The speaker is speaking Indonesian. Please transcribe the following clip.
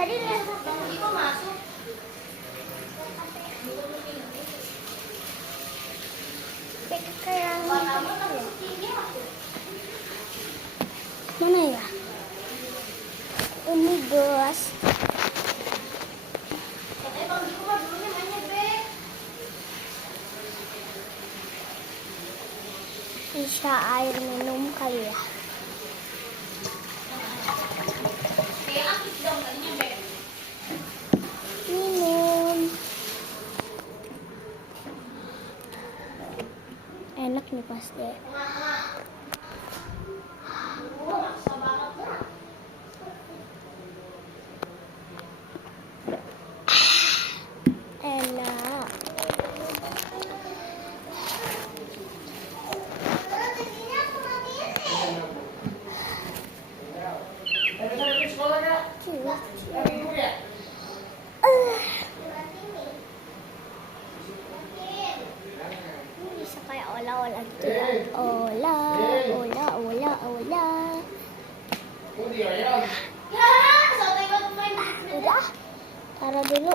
tadi lihat. Hindi ko masuk. Kaya mana ya? Ini gelas. Bisa air minum kali ya. Minum. Enak nih pasti. Enak. Bisa kayak olah-olah gitu ya. Olah. Udah, taruh dulu.